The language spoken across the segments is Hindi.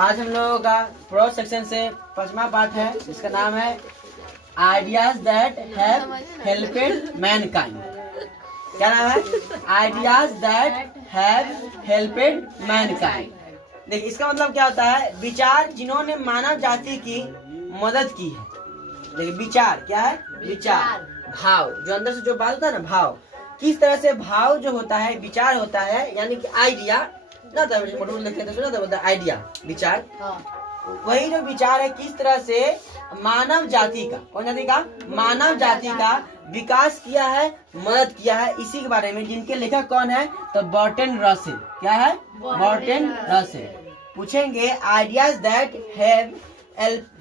आज हम लोगों का प्रोज सेक्शन से 5वां पार्ट है, जिसका नाम है ideas that have helped mankind. क्या नाम है? Ideas that have helped mankind. देखिए इसका मतलब क्या होता है? विचार जिन्होंने मानव जाति की मदद की है। देखिए विचार क्या है? विचार भाव, जो अंदर से जो बात होता है ना, भाव। किस तरह से भाव जो होता है, विचार होता है, यानी कि आइडिया ना था, सुना था आइडिया, विचार। वही जो विचार है, किस तरह से मानव जाति का, कौन जाति का? मानव जाति का विकास किया है, मदद किया है, इसी के बारे में। जिनके लेखक कौन है? तो बर्टन रसेल। क्या है? Burton Russell. पूछेंगे ideas that have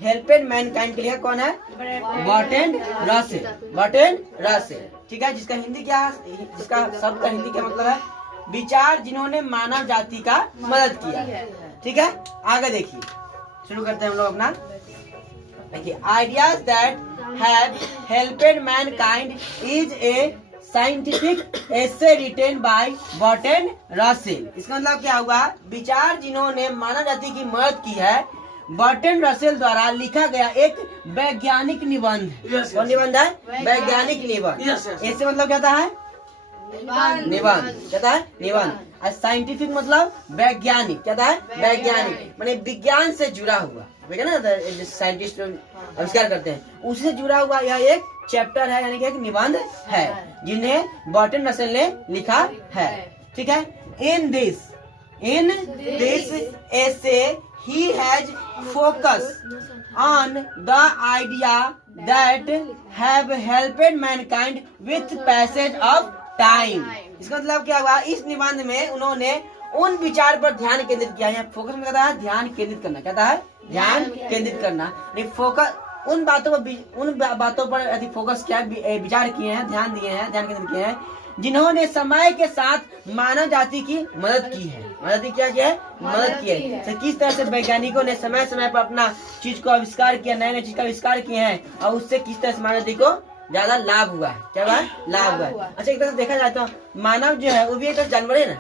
helped Mankind के लिए कौन है? Burton Russell. बर्टन रसेल, ठीक है। जिसका हिंदी क्या है? जिसका शब्द का हिंदी क्या मतलब है? विचार जिन्होंने मानव जाति का मदद किया है। ठीक है, आगे देखिए, शुरू करते हैं हम लोग अपना। देखिए ideas that have helped mankind is a scientific essay written by Bertrand Russell. इसका मतलब क्या हुआ? विचार जिन्होंने मानव जाति की मदद की है, बर्टन रसेल द्वारा लिखा गया एक वैज्ञानिक निबंध। कौन निबंध है? वैज्ञानिक निबंध। ऐसे मतलब क्या होता है? निबंध। क्या है? निबंध। साइंटिफिक मतलब वैज्ञानिक। क्या है? वैज्ञानिक माने विज्ञान से जुड़ा हुआ, ना साइंटिस्ट आविष्कार करते हैं, उसी से जुड़ा हुआ यह एक चैप्टर है, यानी कि एक निबंध है, जिन्हें बर्टन रसेल ने लिखा है। ठीक है। In this essay he has focused on the idea that have helped mankind with passage of time। इसका मतलब क्या हुआ? इस निबंध में उन्होंने उन विचार पर ध्यान केंद्रित किया। यहाँ फोकस में कहता है ध्यान केंद्रित करना। कहता है ध्यान केंद्रित करना। फोकस उन बातों पर फोकस किया, विचार किए हैं, ध्यान दिए हैं, ध्यान केंद्रित किए हैं, जिन्होंने समय के साथ मानव जाति की मदद की है। मदद क्या किया है? मदद की है। तो किस तरह से वैज्ञानिकों ने समय समय पर अपना चीज को आविष्कार किया, नए नए चीज का आविष्कार किए हैं, और उससे किस तरह से मानव जाति को ज्यादा लाभ हुआ है। क्या हुआ? लाभ हुआ है। अच्छा, एक तरह से देखा जाए तो मानव जो है वो भी एक तरह जानवर है ना,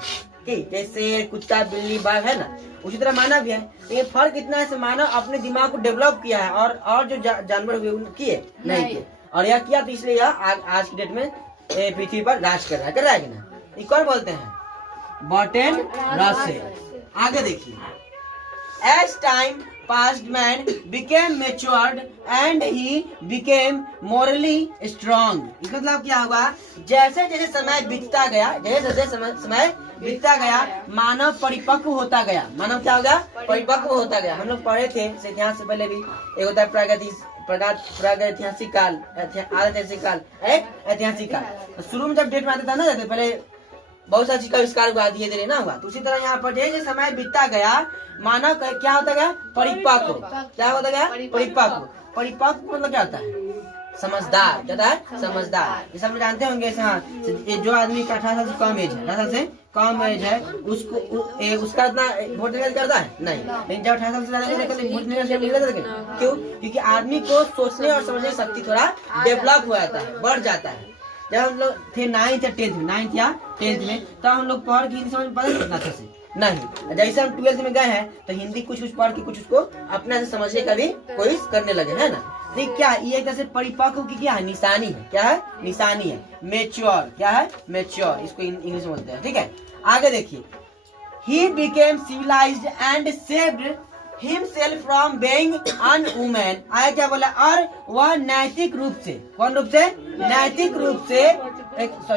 कि जैसे कुत्ता, बिल्ली, बाघ है ना, उसी तरह मानव भी है। लेकिन फर्क इतना है, मानव अपने दिमाग को डेवलप किया है, और जो जानवर हुए किए नहीं किए, और यह किया, तो इसलिए यह आज की डेट में पृथ्वी पर राज कर रहा है। कि ना? ये कौन बोलते हैं? Bertrand Russell. आगे देखिए, as time passed man became matured and he became morally strong। इसका मतलब क्या होगा? जैसे जैसे समय बीतता गया, समय बीतता गया, मानव परिपक्व होता गया। मानव क्या होगा? परिपक्व होता गया। हम लोग पढ़े थे इतिहास से पहले भी, एक होता है प्रागैतिहासिक काल, ऐतिहासिक काल, एक ऐतिहासिक काल। शुरू में जब डेट में आता था ना, पहले बहुत सारी चीज का आविष्कार हुआ, धीरे धीरे ना हुआ, तो उसी तरह यहाँ पर जैसे समय बीतता गया, मानव क्या होता गया? परिपक्व। क्या होता गया? परिपक्व। परिपक्व मतलब क्या होता है? समझदार। क्या होता है? समझदार। ये सब जानते होंगे। हाँ, जो आदमी का 18 साल से कम एज है, 18 साल से कम एज है, उसका इतना वोट देने करता है नहीं। लेकिन जब 18 साल से ज्यादा वोट देने, क्यों? क्योंकि आदमी को सोचने और समझने की शक्ति थोड़ा डेवलप हो जाता है, बढ़ जाता है। जब हम लोग थे 9th या 10th में, तब हम लोग पढ़ के हिंदी समझ पता नहीं अच्छे से नहीं। जैसे हम 12th में गए हैं, तो हिंदी कुछ पढ़ के कुछ उसको अपने से समझने का भी कोशिश करने लगे, है ना। ठीक, क्या ये एक तरह से परिपक्व की क्या है? निशानी है। क्या है? निशानी है। मैच्योर। क्या है? मैच्योर, इसको इंग्लिश में बोलते हैं। ठीक है, आगे देखिए, he became civilized and saved himself from being an woman। आया क्या बोला? और वह नैतिक रूप से, कौन रूप से? नैतिक रूप से,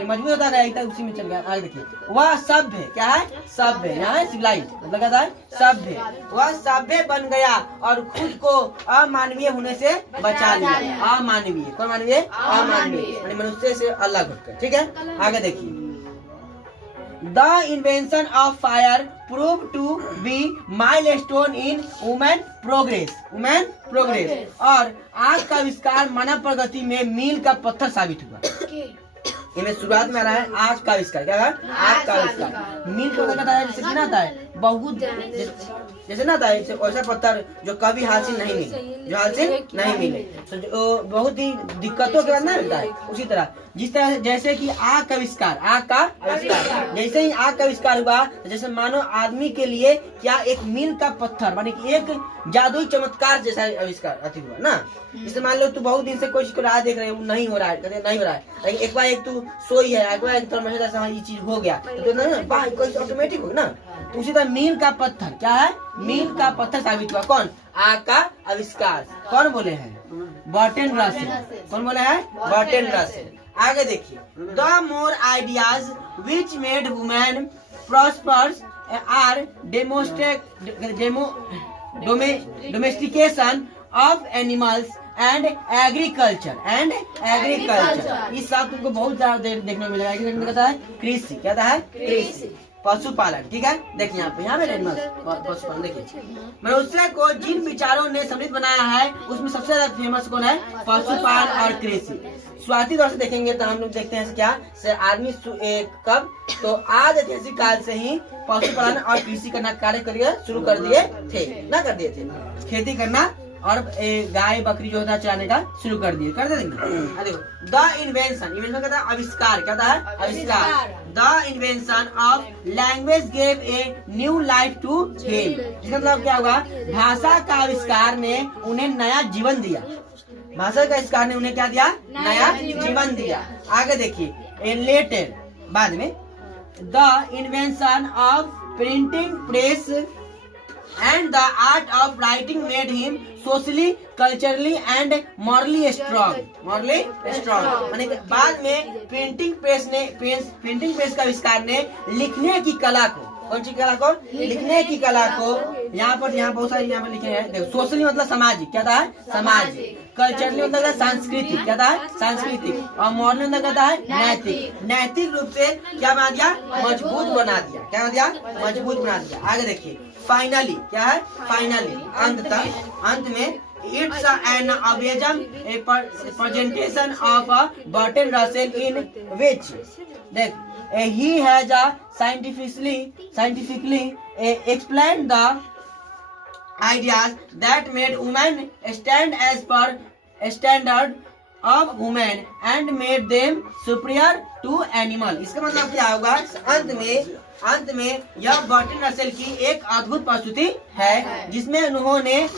मजबूत होता गया, उसी में चल गया। आगे देखिए, वह सभ्य। क्या है? सभ्य। यहाँ सिविलाइज मतलब क्या है? सभ्य। वह सभ्य बन गया और खुद को अमानवीय होने से बचा लिया। अमानवीय। कौन मानवीय? अमानवीय, मनुष्य से अलग होकर। ठीक है, आगे देखिए, The invention of fire proved to be milestone in human progress। human progress। और आग का आविष्कार मानव प्रगति में मील का पत्थर साबित हुआ। इनमें शुरुआत में आ रहा है आग का आविष्कार। क्या है? आग का आविष्कार। मील का मतलब है, जैसे गिना था बहुत जैसे ना था ऐसा पत्थर जो कभी हासिल नहीं मिले, जो हासिल नहीं मिले, तो बहुत ही दिक्कतों के बाद ना मिलता है। उसी तरह जिस तरह जैसे कि आग का आविष्कार, आग का आविष्कार, जैसे ही आग का आविष्कार हुआ, जैसे मानो आदमी के लिए क्या एक मील का पत्थर माने कि एक जादुई चमत्कार जैसा आविष्कार अति हुआ ना। जैसे मान लो तू बहुत दिन से कोई चीज को राह देख रहे हो, नहीं हो रहा है, कहते नहीं हो रहा है, एक बार एक तू सोई है, एक बार ये चीज हो गया तो ना ऑटोमेटिक हो ना। तो उसी तरह मील का पत्थर क्या है, मील का पत्थर साबित हुआ कौन, आग का आविष्कार। कौन बोले हैं, बर्टन रसेल। कौन बोले हैं, बर्टन रसेल। आगे देखिए, the more ideas which made women prospers are domestication of animals and agriculture इस सब तुमको बहुत ज्यादा देखने को मिलेगा। कहता है कृषि, कहता है कृषि, पशुपालन। ठीक है, देखिए यहाँ पे एनिमल्स पशुपालन। देखिए मनुष्य को जिन विचारों ने समृद्ध बनाया है उसमें सबसे ज्यादा फेमस कौन है, पशुपालन और कृषि। स्वाति तौर से देखेंगे तो हम लोग देखते हैं क्या आदमी कब तो आज ऐतिहासिक काल से ही पशुपालन और कृषि करना कार्य शुरू कर दिए थे, खेती करना और गाय बकरी जो होता है चलाने का शुरू कर दिए, कर देंगे। देखो द इन्वेंशन कहता है आविष्कार, कहता है आविष्कार। The invention of language gave a new life to him. इसका मतलब क्या होगा, भाषा का आविष्कार ने उन्हें नया जीवन दिया। भाषा का आविष्कार ने उन्हें क्या दिया, नया जीवन दिया। आगे देखिए लेटर बाद में, the invention of printing press and the art of writing made him socially, culturally and morally strong। माने बाद में प्रिंटिंग प्रेस का आविष्कार ने लिखने की कला को, कौन सी कला को, लिखने की कला को, यहाँ बहुत सारे यहाँ पर लिखे हैं। देखो सोशली मतलब सामाजिक, क्या था, सामाजिक। कल्चरली मतलब सांस्कृतिक, क्या था, सांस्कृतिक। और मॉरली मतलब कहता है नैतिक। नैतिक रूप से क्या बना दिया, मजबूत बना दिया। क्या बना दिया, मजबूत बना दिया। आगे देखिए फाइनली क्या है, फाइनली अंत में it's an amazing presentation of Bertrand Russell in which देख he has scientifically explained the ideas that made women stand as per standard of women and made them superior to animal। इसका मतलब क्या होगा, अंत में यह बर्टन रसेल की एक अद्भुत प्रस्तुति है जिसमें उन्होंने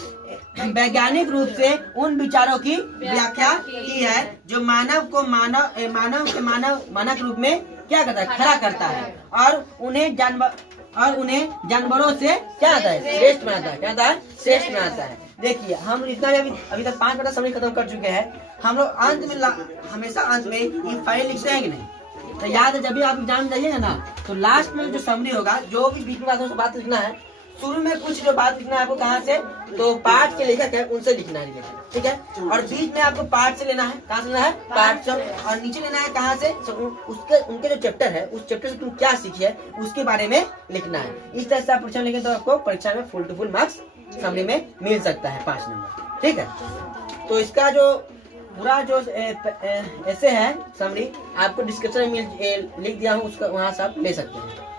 वैज्ञानिक रूप से उन विचारों की व्याख्या की है जो मानव को मानव रूप में क्या करता है, खड़ा करता है और उन्हें जानवरों से क्या आता है, श्रेष्ठ बनाता है। क्या आता है, श्रेष्ठ बनाता है। देखिए हम इतना अभी तक 5 घंटा समय खत्म कर चुके हैं। हम लोग अंत में हमेशा अंत में ये फाइल लिखते हैं कि नहीं, तो याद है जब भी आप एग्जाम जाइएगा ना तो लास्ट में जो समरी होगा, जो भी बीच में बात लिखना है, शुरू में कुछ जो बात लिखना है आपको कहाँ से, तो पाठ के लेखक है उनसे लिखना है, ठीक है। और बीच में आपको पाठ से लेना है, कहाँ से लेना है, पाठ से। और नीचे लेना है कहाँ से, उनके जो चैप्टर है उस चैप्टर से तुम क्या सीखी है उसके बारे में लिखना है। इस तरह से आप परीक्षा लिखें तो आपको परीक्षा में full to full marks summary में मिल सकता है, 5 नंबर, ठीक है। तो इसका जो पूरा जो ऐसे है समरी आपको डिस्क्रिप्शन में लिख दिया हूँ, उसका वहाँ से आप ले सकते हैं।